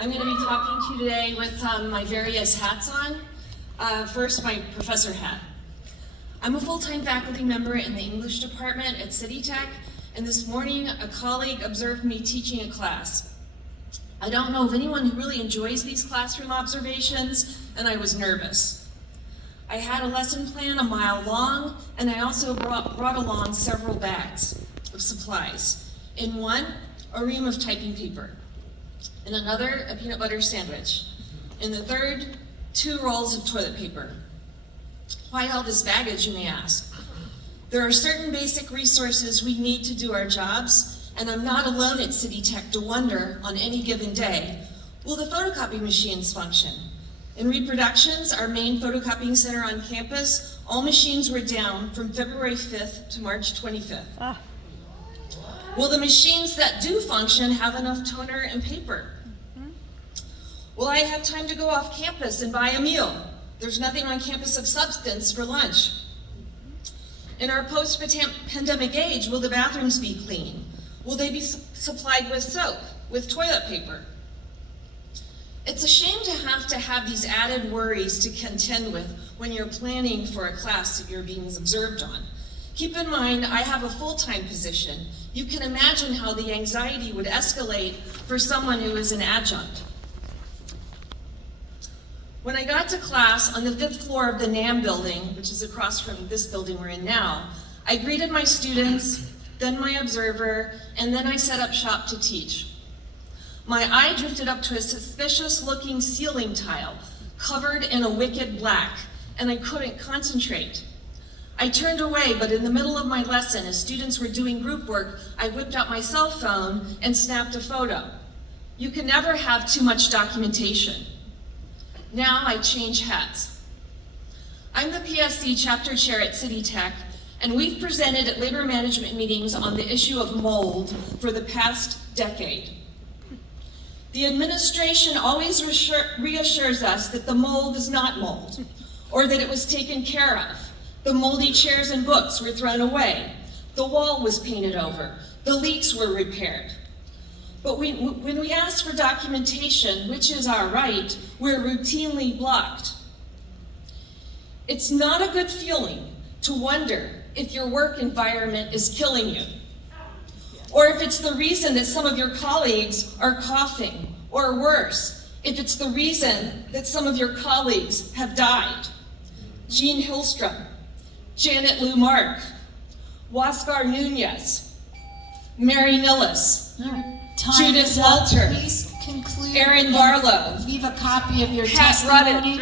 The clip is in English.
I'm going to be talking to you today with my various hats on. First, my professor hat. I'm a full-time faculty member in the English department at City Tech, and this morning a colleague observed me teaching a class. I don't know of anyone who really enjoys these classroom observations, and I was nervous. I had a lesson plan a mile long, and I also brought along several bags of supplies. In one, a ream of typing paper. In another, a peanut butter sandwich. In the third, 2 rolls of toilet paper. Why all this baggage, you may ask? There are certain basic resources we need to do our jobs, and I'm not alone at City Tech to wonder on any given day, will the photocopy machines function? In reproductions, our main photocopying center on campus, all machines were down from February 5th to March 25th. Will the machines that do function have enough toner and paper? Will I have time to go off campus and buy a meal? There's nothing on campus of substance for lunch. In our post-pandemic age, will the bathrooms be clean? Will they be supplied with soap, with toilet paper? It's a shame to have these added worries to contend with when you're planning for a class that you're being observed on. Keep in mind, I have a full-time position. You can imagine how the anxiety would escalate for someone who is an adjunct. When I got to class on the 5th floor of the NAM building, which is across from this building we're in now, I greeted my students, then my observer, and then I set up shop to teach. My eye drifted up to a suspicious-looking ceiling tile, covered in a wicked black, and I couldn't concentrate. I turned away, but in the middle of my lesson, as students were doing group work, I whipped out my cell phone and snapped a photo. You can never have too much documentation. Now I change hats. I'm the PSC chapter chair at City Tech, and we've presented at labor management meetings on the issue of mold for the past decade. The administration always reassures us that the mold is not mold, or that it was taken care of. The moldy chairs and books were thrown away. The wall was painted over. The leaks were repaired. But when we ask for documentation, which is our right, we're routinely blocked. It's not a good feeling to wonder if your work environment is killing you, or if it's the reason that some of your colleagues are coughing, or worse, if it's the reason that some of your colleagues have died. Jean Hillstrom, Janet Lou Mark, Huáscar Núñez, Mary Nillis, Judith Walter, Please conclude. Aaron Barlow, Leave a copy of your Pat testimony. Ruddin,